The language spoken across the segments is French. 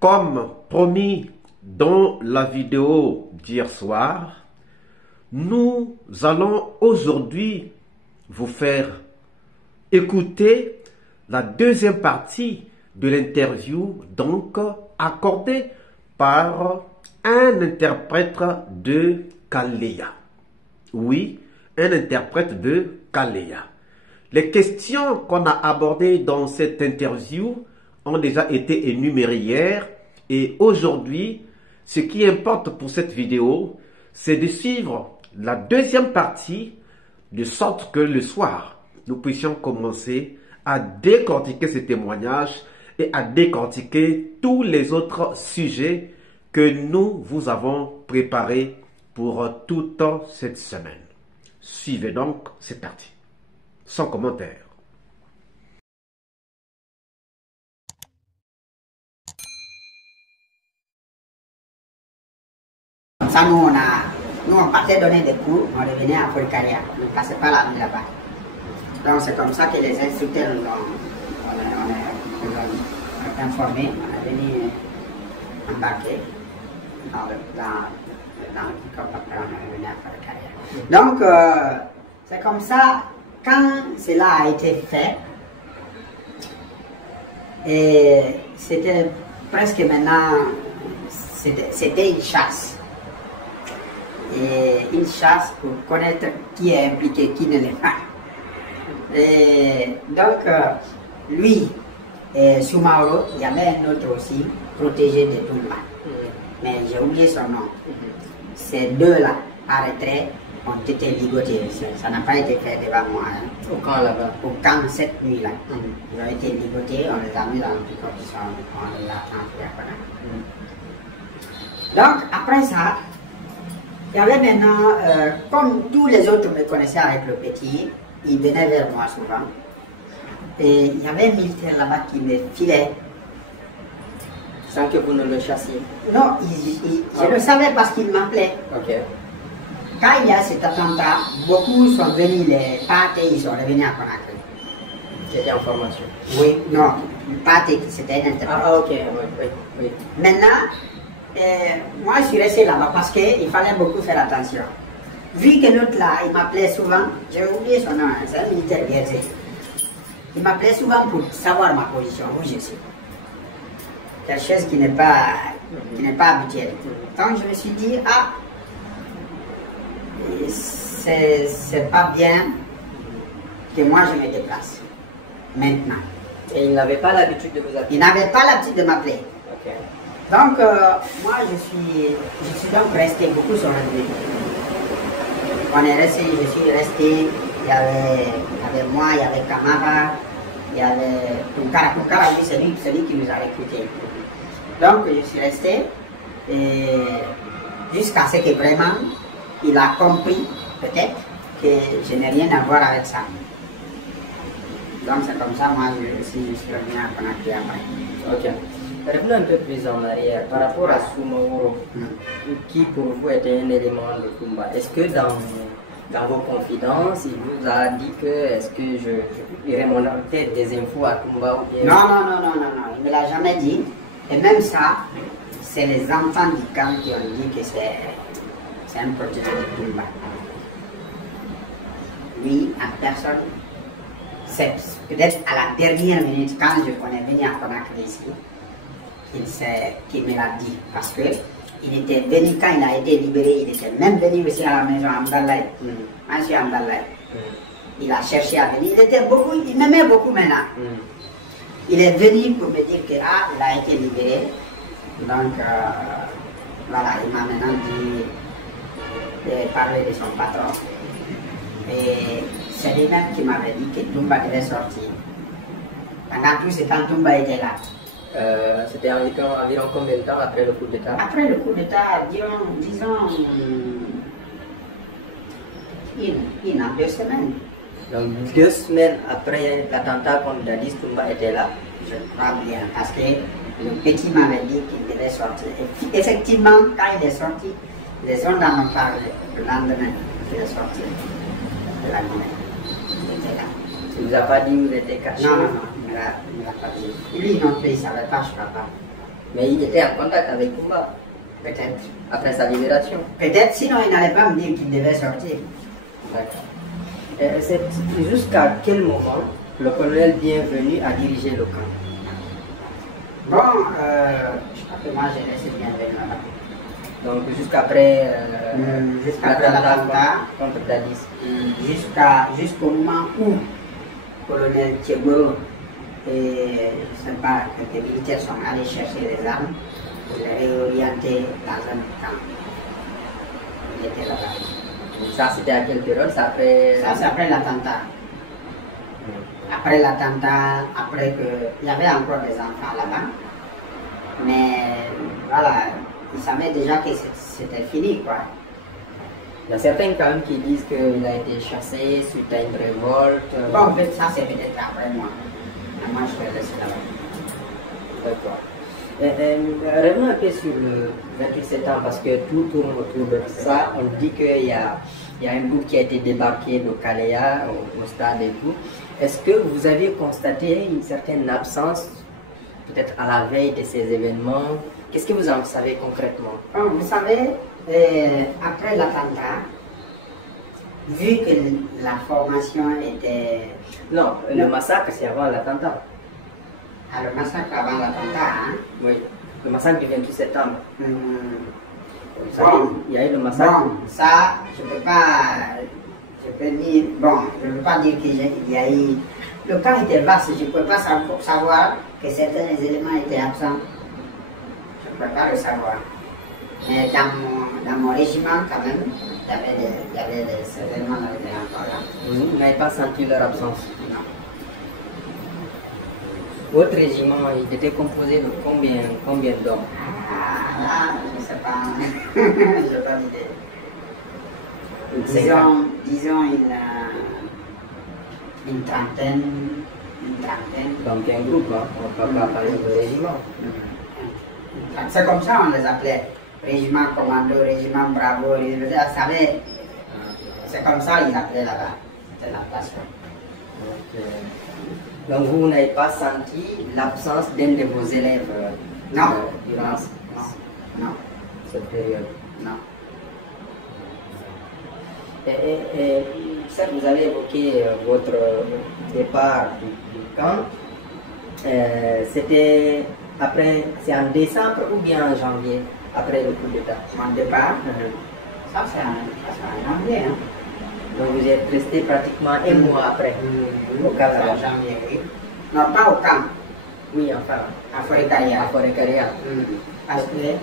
Comme promis dans la vidéo d'hier soir, nous allons aujourd'hui vous faire écouter la deuxième partie de l'interview donc accordée par un interprète de Kaleya. Oui, un interprète de Kaleya. Les questions qu'on a abordées dans cette interview ont déjà été énumérées hier et aujourd'hui, ce qui importe pour cette vidéo, c'est de suivre la deuxième partie de sorte que le soir, nous puissions commencer à décortiquer ces témoignages et à décortiquer tous les autres sujets que nous vous avons préparés pour toute cette semaine. Suivez donc cette partie, sans commentaire. Ça, nous on partait donner des cours, on revenait à Folcaria, on ne passait pas la nuit là-bas. Donc c'est comme ça que les instructeurs nous ont informés, on est venu embarquer dans le pick-up, après on est revenu à Folcaria. Donc c'est comme ça, quand cela a été fait, et c'était presque maintenant, c'était une chasse. Et une chasse pour connaître qui est impliqué, qui ne l'est pas. Et donc, lui et Soumaoro, il y avait un autre aussi, protégé de Toumba. Mais j'ai oublié son nom. Ces deux-là, à retrait, ont été ligotés. Ça n'a pas été fait devant moi. Hein. Au camp là-bas. Au camp cette nuit-là. Ils ont été ligotés, on les a mis dans le pick-up, on les a transférés à Konak. Donc, après ça, il y avait maintenant, comme tous les autres me connaissaient avec le petit, ils venaient vers moi souvent. Et il y avait un militaire là-bas qui me filait. Sans que vous ne le chassiez? Non, je le savais parce qu'il m'appelait. Ok. Quand il y a cet attentat, beaucoup sont venus, les Pâtés, ils sont revenus à Conakry. J'étais en formation. Oui, non, Pâté, c'était un interprète. Ah, ok, oui. Maintenant, moi je suis resté là-bas parce qu'il fallait beaucoup faire attention. Vu que l'autre là, il m'appelait souvent, j'ai oublié son nom, c'est un militaire guerrier. Il m'appelait souvent pour savoir ma position, où je suis. Quelque chose qui n'est pas habituel. Donc je me suis dit, ah, c'est pas bien que moi je me déplace maintenant. Et il n'avait pas l'habitude de vous appeler? Il n'avait pas l'habitude de m'appeler. Ok. Donc, moi, je suis donc resté, beaucoup sont revenus. On est resté, je suis resté, il y avait moi, il y avait Kamara, il y avait Tunkara. Tunkara, oui, c'est lui qui nous a recrutés. Donc, je suis resté, jusqu'à ce que vraiment, il a compris, peut-être, que je n'ai rien à voir avec ça. Donc, c'est comme ça, moi, je suis revenu à Conakry après. Ok. Revenons un peu plus en arrière par rapport à Soumaoro, qui pour vous était un élément de Toumba. Est-ce que dans vos confidences, il vous a dit que est-ce que je remonte peut-être des infos à Toumba ou bien... Non, il ne me l'a jamais dit. Et même ça, c'est les enfants du camp qui ont dit que c'est un protégé de Toumba. Lui, en personne, c'est peut-être à la dernière minute, quand je connais venu à Conakry ici, qu'il me l'a dit, parce que il était venu quand il a été libéré, il était même venu aussi à la maison à Amdalaï. Monsieur Amdalaï. Il a cherché à venir, il m'aimait beaucoup maintenant. Il est venu pour me dire que il a été libéré. Donc voilà, il m'a maintenant dit de parler de son patron. Et c'est lui-même qui m'avait dit que Toumba devait sortir. Pendant tout ce temps, Toumba était là. C'était environ combien de temps après le coup d'État? Après le coup d'État, disons une à 2 semaines. Donc 2 semaines après l'attentat contre Dadis, Toumba était là. Je crois bien, parce que le petit m'avait dit qu'il devait sortir. Et effectivement, quand il est sorti, les gens en ont parlé le lendemain qu'il est sorti de la Guinée. Il était là. Il ne vous a pas dit où il était caché? Non, il ne me l'a pas dit. Lui non plus, il ne savait pas, je ne crois pas. Mais il était en contact avec Kumba Peut-être. après sa libération. Peut-être, sinon il n'allait pas me dire qu'il devait sortir. D'accord. C'est jusqu'à quel moment le colonel Bienvenu a dirigé le camp? Bon, je crois que moi j'ai laissé Bienvenu là-bas. Donc jusqu'après Jusqu'après l'attentat, contre Dadis. jusqu'au moment où le colonel Thiego et je sais pas, que les militaires sont allés chercher les armes pour les réorienter dans un camp. Il était là-bas. Ça c'était à quelle période? Ça après... Ça c'est après l'attentat. Après l'attentat, après que il y avait encore des enfants là-bas, mais voilà, ils savaient déjà que c'était fini quoi. Il y a certains quand même qui disent qu'il a été chassé suite à une révolte. Bon, en fait, ça c'est peut-être après moi. Mais moi je vais laisser là-bas. D'accord. Revenons un peu sur le 28 septembre parce que tout tourne autour de ça. On dit qu'il y a un groupe qui a été débarqué de Kalea au stade et tout. Est-ce que vous avez constaté une certaine absence, peut-être à la veille de ces événements? Qu'est-ce que vous en savez concrètement? Bon, vous savez, après l'attentat, vu que la formation était... Non, le massacre c'est avant l'attentat. Ah, le massacre avant l'attentat, hein? Oui, le massacre du 28 septembre. Vous savez, Bon, il y a eu le massacre. bon, ça, je peux pas... Je peux dire... Bon, je ne peux pas dire qu'il y a eu... Le camp était vaste, je ne peux pas savoir que certains éléments étaient absents. Je ne peux pas le savoir. Mais dans mon régiment, quand même, il y avait des éléments qui étaient encore là. Vous n'avez pas senti leur absence? Non. Votre régiment, il était composé de combien d'hommes? Ah, là, je ne sais pas. Je n'ai pas d'idée. Disons une trentaine. Donc un groupe, hein? On ne peut pas parler de régiment. C'est comme ça on les appelait. Régiment commando, régiment bravo, régiment... C'est comme ça ils appelaient là-bas. C'était la place. Donc vous n'avez pas senti l'absence d'un de vos élèves Non. durant Non. cette période? Non. Et ça, vous avez évoqué votre départ du camp. C'était après, c'est en décembre ou bien en janvier, après le coup d'État? Mon départ, ça c'est en janvier. Hein. Donc vous êtes resté pratiquement un mois après au camp C'est là-bas. en janvier, oui. Non, pas au camp, Oui, enfin, à Forêt-Carrière. à Forêt-Carrière. Parce que,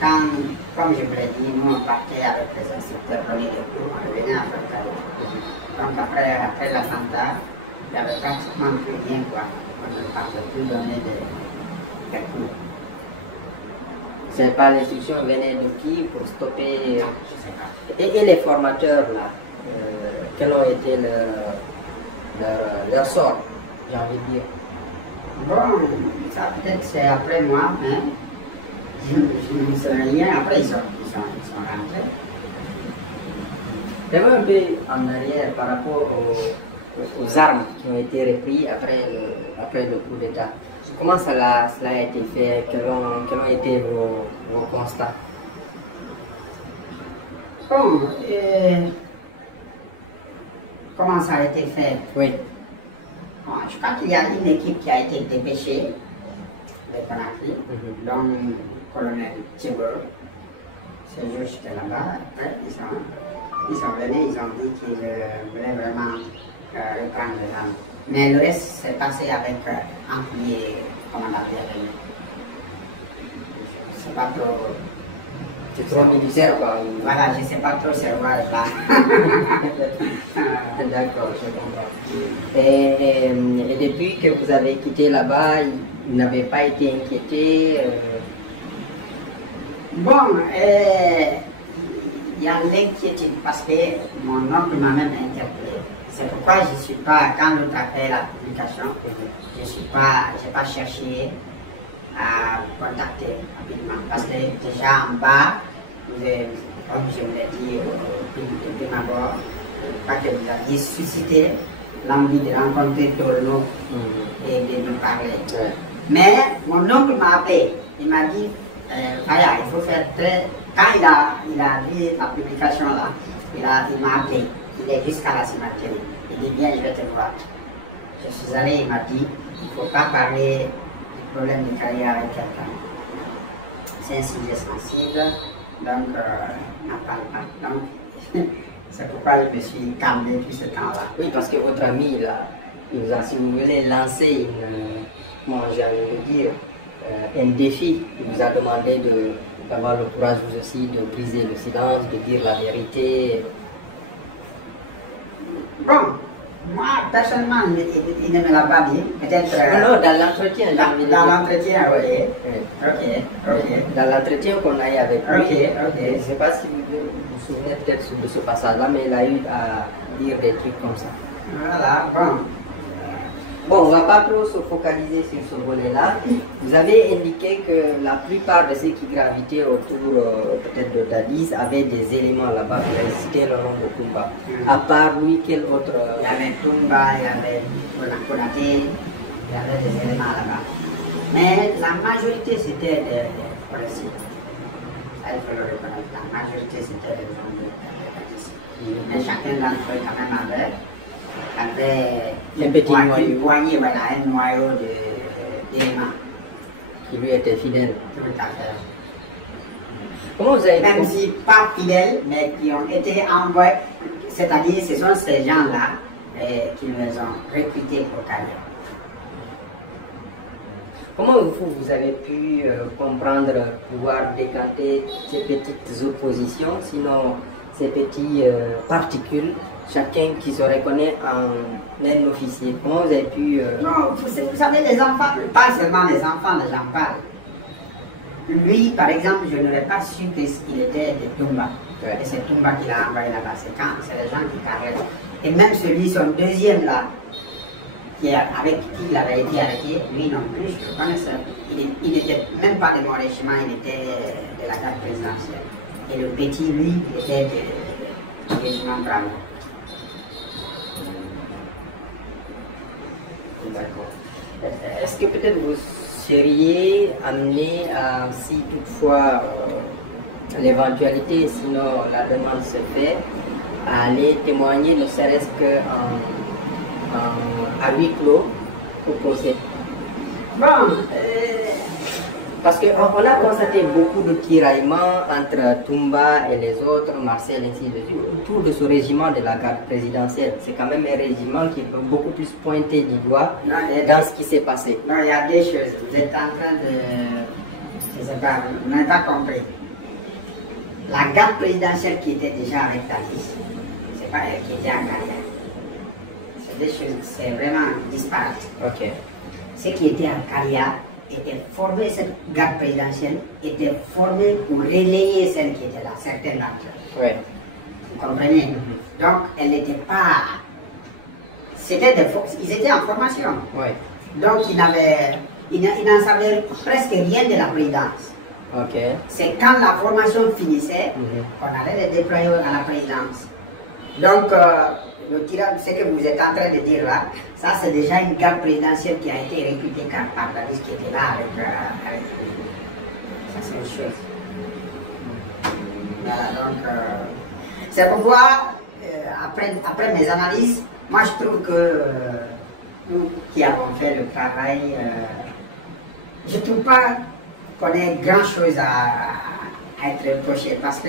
comme je vous l'ai dit, nous on partait avec les instructeurs donner des cours, on revenait à Forêt-Carrière. Donc après l'attentat, il n'y avait pratiquement plus rien quoi. On ne partait plus donner des cours. C'est pas l'instruction venait de qui pour stopper? Je sais pas. Et les formateurs là, quel ont été leur sort, j'ai envie de dire? Bon, ça peut-être c'est après moi, mais je ne sais rien. Après ils sont rentrés. Revenons un peu en arrière par rapport aux armes qui ont été reprises après le coup d'État. Comment cela a été fait? Quels ont été vos constats? Bon, comment ça a été fait? Oui. Bon, je crois qu'il y a une équipe qui a été dépêchée de Conakry, dont le colonel Thibault. Ce jour, j'étais là-bas. Après, ils sont venus, ils ont dit qu'ils voulaient vraiment reprendre les armes. Mais le reste s'est passé avec Ampli et commandant Bienvenu. C'est pas trop. C'est trop militaire quoi. Voilà, je ne sais pas trop savoir là. D'accord, je comprends. Et depuis que vous avez quitté là-bas, vous n'avez pas été inquiété? Bon, il y a l'inquiétude parce que mon oncle m'a même interpellé. C'est pourquoi je ne suis pas, quand l'autre a fait la publication, je n'ai pas cherché à contacter rapidement. Parce que déjà en bas, comme je vous l'ai dit au prime abord, pas que vous aviez suscité l'envie de rencontrer Tolo et de nous parler. Ouais. Mais mon oncle m'a appelé il m'a dit, voilà, il faut faire très... Quand il a vu la publication là, il m'a appelé, il est jusqu'à la cimenterie. Il dit, bien, je vais te voir. Je suis allé, il m'a dit, il ne faut pas parler du problème de carrière avec quelqu'un. C'est un sujet sensible, donc n'en parle pas. Donc, c'est pourquoi je me suis calmé tout ce temps-là. Oui, parce que votre ami, là, il vous a, si vous voulez, lancé comment j'ai envie de dire, un défi. Il vous a demandé d'avoir le courage, vous aussi, de briser le silence, de dire la vérité. Bon, moi, personnellement, il ne me l'a pas dit. Peut-être... non, dans l'entretien. Dans l'entretien, oui. Ok. Dans l'entretien qu'on a eu avec lui, je ne sais pas si vous vous souvenez peut-être de ce passage-là, mais il a eu à dire des trucs comme ça. Voilà, bon. Bon, on ne va pas trop se focaliser sur ce volet-là. Vous avez indiqué que la plupart de ceux qui gravitaient autour peut-être de Dadis avaient des éléments là-bas. Vous avez cité le nom de Toumba. À part lui, quel autre Il y avait Toumba, il y avait Konaté, il y avait des éléments là-bas. Mais la majorité c'était des policiers. Ça, il faut le reconnaître. La majorité c'était des gens de Dadis. Mais chacun d'entre eux quand même avait un petit noyau. Poignée, voilà, un noyau d'éléments. Qui lui était fidèle. Tout à fait. Comment vous avez Même si pas fidèles, mais qui ont été envoyés, c'est-à-dire ce sont ces gens-là qui nous ont recrutés pour carrière. Comment vous avez pu comprendre, pouvoir décanter ces petites oppositions, sinon ces petits particules, chacun qui se reconnaît en un officier? Comment vous avez pu... Non, vous savez, les enfants, pas seulement les enfants, j'en parle. Lui, par exemple, je n'aurais pas su qu'il était de Toumba. Ouais. Et c'est Toumba qui l'a envoyé là-bas. C'est les gens qui carrent. Et même celui, son deuxième là, avec qui il avait été arrêté, lui non plus, je le connaissais. Il n'était même pas de mon régiment, il était de la garde présidentielle. Et le petit, lui, il était du régiment Bravo. D'accord. Est-ce que peut-être vous seriez amené à, si toutefois l'éventualité, sinon la demande se fait, à aller témoigner, ne serait-ce à huis clos pour procès? Bon, parce qu'on a constaté beaucoup de tiraillements entre Toumba et les autres, Marcel ainsi de suite, autour de ce régiment de la garde présidentielle. C'est quand même un régiment qui peut beaucoup plus pointer du doigt dans ce qui s'est passé. Non, il y a des choses. Vous êtes en train de... Je ne sais pas, vous n'avez pas compris. La garde présidentielle qui était déjà avec Dadis, c'est pas elle qui était en carrière. C'est des choses, c'est vraiment disparate. Ok. Ceux qui étaient en carrière étaient formés, cette garde présidentielle était formée pour relayer celles qui étaient là, certaines d'entre elles. Ouais. Vous comprenez? Donc, elle n'était pas... C'était des... Ils étaient en formation. Ouais. Donc, ils n'en savaient presque rien de la présidence. Ok. C'est quand la formation finissait qu'on allait les déployer à la présidence. Donc, le tirage, ce que vous êtes en train de dire là, ça c'est déjà une garde présidentielle qui a été recrutée par Dadis qui était là avec lui. Ça c'est une chose. Voilà, donc, c'est pourquoi, après mes analyses, moi je trouve que nous qui avons fait le travail, je ne trouve pas qu'on ait grand chose à être reproché parce que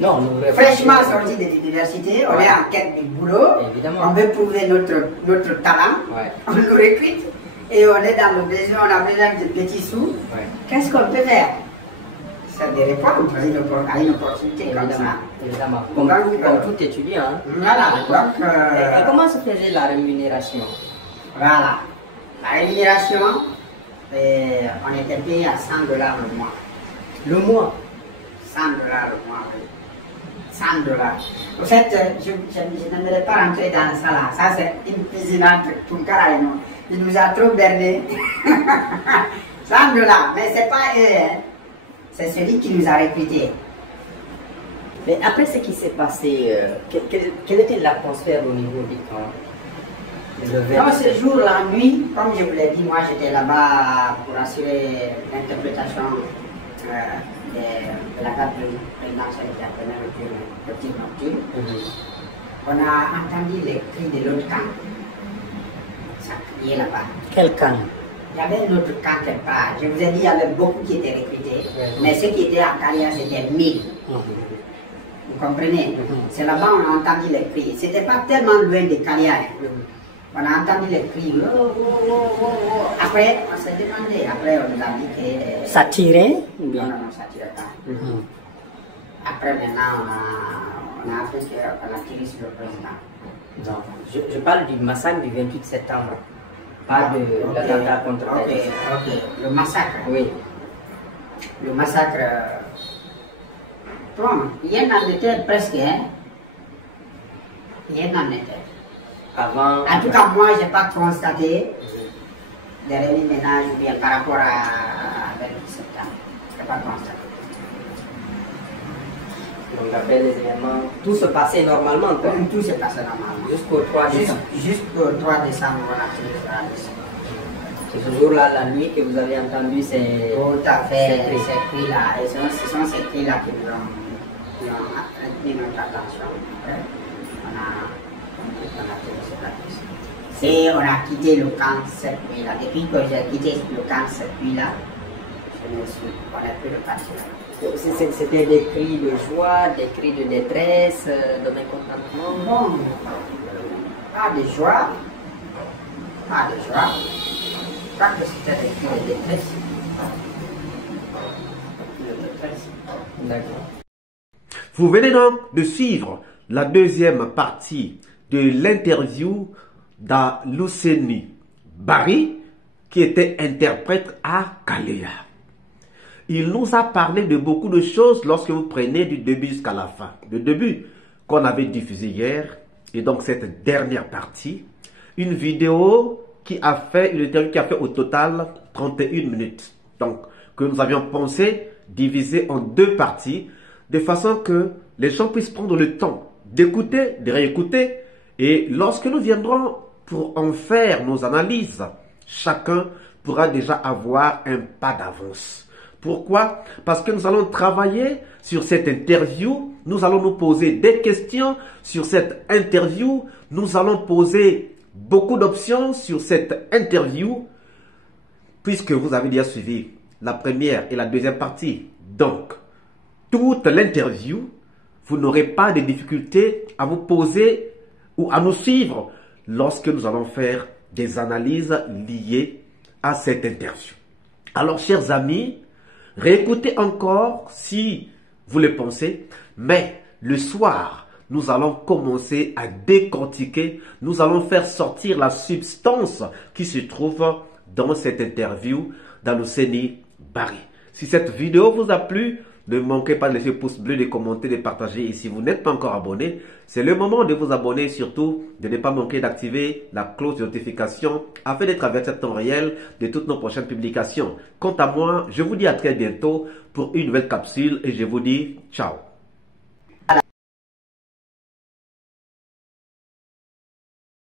non, nous fraîchement sorti de l'université, on est en quête du boulot, évidemment. On veut prouver notre talent, on nous recrute et on est dans le besoin, on a besoin de petits sous. Qu'est-ce qu'on peut faire? C'est de répondre à une opportunité comme ça. Évidemment, comme tout étudiant. Hein. Voilà, donc... Et comment se faisait la rémunération? Voilà, la rémunération, on était payé à 100 $ le mois. Le mois? 100 $ le mois, oui. 100 $. En fait, je n'aimerais pas rentrer dans ça là. Ça, c'est une cuisinante pour Caraïno. Il nous a trop berné. 100 $. Mais c'est pas eux, hein. C'est celui qui nous a recrutés. Mais après ce qui s'est passé, quelle était l'atmosphère au niveau des camps? Non, ce jour, la nuit, comme je vous l'ai dit, moi j'étais là-bas pour assurer l'interprétation de la date présidentielle qui a donné le petit nocturne. On a entendu les cris de l'autre camp. Ça criait là-bas. Quel camp? Il y avait un autre camp quelque part. Je vous ai dit, il y avait beaucoup qui étaient recrutés. Mais ceux qui étaient à Kalia, c'était 1000. Vous comprenez? C'est là-bas on a entendu les cris. C'était pas tellement loin de Kalia. On a entendu les cris. Oh, oh, oh, oh, oh. Après, on s'est demandé. Après, on nous a dit que. Ça tirait? Non, non, ça tirait pas. Après, maintenant, on a appris qu'on a tiré sur le président. Non, je parle du massacre du 28 septembre. Pas de l'attentat contre Ok. Le massacre. Oui. Le massacre. Bon, il y en était presque. Hein? Il y en était. Avant. En tout cas, moi, je n'ai pas constaté des ménages ou bien par rapport à 28 septembre. Je n'ai pas constaté. Donc, après les événements, tout se passait normalement, quoi. Tout se passait normalement. Jusqu'au 3 décembre. Jusqu'au 3 décembre, on a fini sur la liste. C'est ce jour-là, la nuit, que vous avez entendu ces. Tout à fait, ces cris-là. Et ce sont ces cris-là qui nous ont retenu notre attention. Après, on a tiré sur la liste. Et on a quitté le camp cette nuit-là. Depuis que j'ai quitté le camp cette nuit-là, on n'est plus reparti là. C'était des cris de joie, des cris de détresse, de mécontentement. Non, pas de joie. Pas de joie. Je crois que c'était des cris de détresse. D'accord. Vous venez donc de suivre la deuxième partie de l'interview d'Aluseni Barry, qui était interprète à Kaléa. Il nous a parlé de beaucoup de choses lorsque vous prenez du début jusqu'à la fin. Le début qu'on avait diffusé hier, et donc cette dernière partie, une vidéo qui a fait, une interview qui a fait au total 31 minutes. Donc, que nous avions pensé diviser en deux parties, de façon que les gens puissent prendre le temps d'écouter, de réécouter, et lorsque nous viendrons pour en faire nos analyses, chacun pourra déjà avoir un pas d'avance. Pourquoi? Parce que nous allons travailler sur cette interview, nous allons nous poser des questions sur cette interview, nous allons poser beaucoup d'options sur cette interview, puisque vous avez déjà suivi la première et la deuxième partie. Donc, toute l'interview, vous n'aurez pas de difficulté à vous poser ou à nous suivre lorsque nous allons faire des analyses liées à cette interview. Alors, chers amis, réécoutez encore si vous le pensez, mais le soir, nous allons commencer à décortiquer, nous allons faire sortir la substance qui se trouve dans cette interview d'Aluseni Barry. Si cette vidéo vous a plu, ne manquez pas de laisser pouce bleu, de commenter, de partager. Et si vous n'êtes pas encore abonné, c'est le moment de vous abonner et surtout de ne pas manquer d'activer la cloche de notification afin d'être averti en temps réel de toutes nos prochaines publications. Quant à moi, je vous dis à très bientôt pour une nouvelle capsule et je vous dis ciao.